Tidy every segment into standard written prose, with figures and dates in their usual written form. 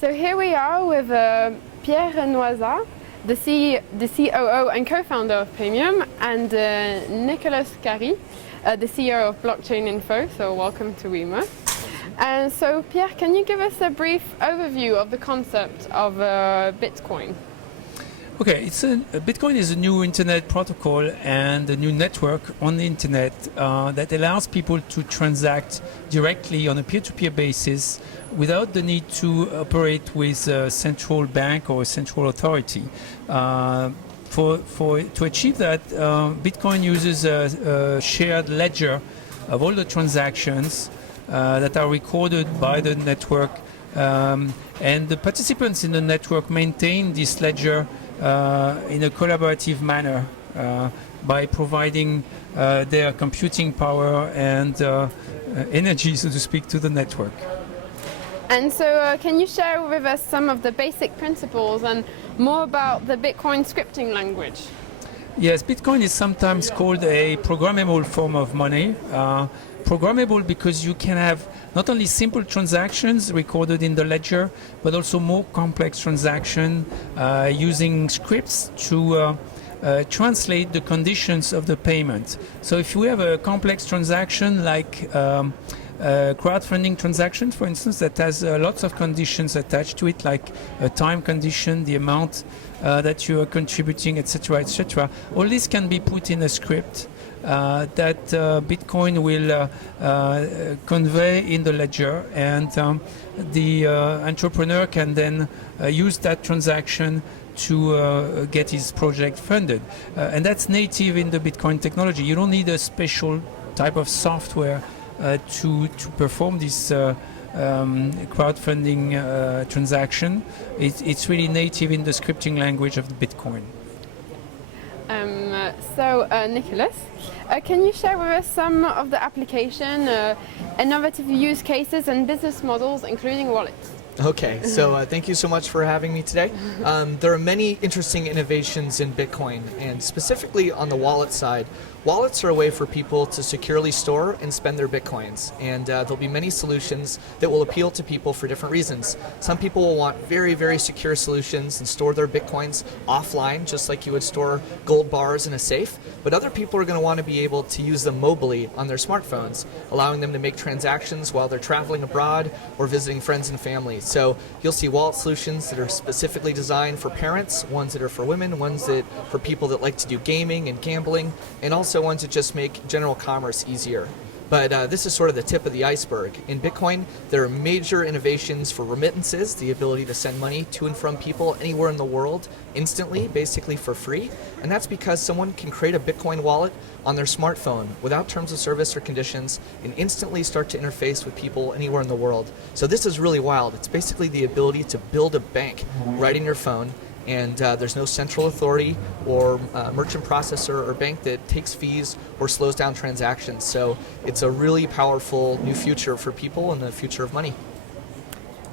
So here we are with Pierre and Noizat, the COO and co-founder of Paymium, and Nicolas Cary, the CEO of Blockchain.Info. So welcome to WIMA. And so Pierre, can you give us a brief overview of the concept of Bitcoin? Okay, Bitcoin is a new internet protocol and a new network on the internet that allows people to transact directly on a peer-to-peer basis without the need to operate with a central bank or a central authority. To achieve that, Bitcoin uses a shared ledger of all the transactions that are recorded by the network, and the participants in the network maintain this ledger in a collaborative manner by providing their computing power and energy, so to speak, to the network. And so can you share with us some of the basic principles and more about the Bitcoin scripting language? Yes, Bitcoin is sometimes called a programmable form of money. Programmable because you can have not only simple transactions recorded in the ledger, but also more complex transactions using scripts to translate the conditions of the payment. So if you have a complex transaction like crowdfunding transaction, for instance, that has lots of conditions attached to it, like a time condition, the amount that you are contributing, etc., etc. All this can be put in a script that Bitcoin will convey in the ledger, and the entrepreneur can then use that transaction to get his project funded. And that's native in the Bitcoin technology. You don't need a special type of software to perform this crowdfunding transaction. It's really native in the scripting language of the Bitcoin. Nicolas, can you share with us some of the application, innovative use cases and business models, including wallets? Okay, so thank you so much for having me today. There are many interesting innovations in Bitcoin, and specifically on the wallet side. Wallets are a way for people to securely store and spend their Bitcoins, and there'll be many solutions that will appeal to people for different reasons. Some people will want very, very secure solutions and store their Bitcoins offline, just like you would store gold bars in a safe, but other people are going to want to be able to use them mobily on their smartphones, allowing them to make transactions while they're traveling abroad or visiting friends and family. So you'll see wallet solutions that are specifically designed for parents, ones that are for women, ones that for people that like to do gaming and gambling, and also ones that just make general commerce easier. But this is sort of the tip of the iceberg. In Bitcoin, there are major innovations for remittances, the ability to send money to and from people anywhere in the world instantly, basically for free. And that's because someone can create a Bitcoin wallet on their smartphone without terms of service or conditions and instantly start to interface with people anywhere in the world. So this is really wild. It's basically the ability to build a bank right in your phone, and there's no central authority or merchant processor or bank that takes fees or slows down transactions. So it's a really powerful new future for people and the future of money.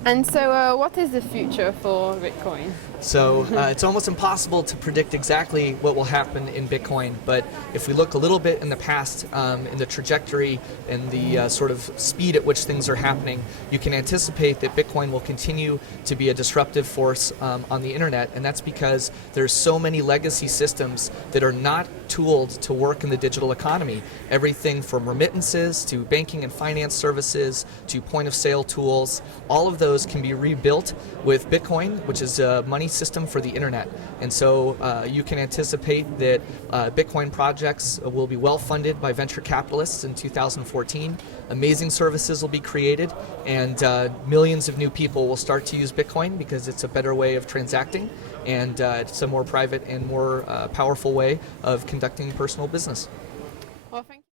And so what is the future for Bitcoin? So it's almost impossible to predict exactly what will happen in Bitcoin, but if we look a little bit in the past, in the trajectory and the sort of speed at which things are happening, you can anticipate that Bitcoin will continue to be a disruptive force on the internet, and that's because there's so many legacy systems that are not tooled to work in the digital economy. Everything from remittances to banking and finance services to point of sale tools, all of those can be rebuilt with Bitcoin, which is a money system for the internet. And so you can anticipate that Bitcoin projects will be well funded by venture capitalists in 2014. Amazing services will be created, and millions of new people will start to use Bitcoin because it's a better way of transacting, and it's a more private and more powerful way of conducting personal business. Well, thank you.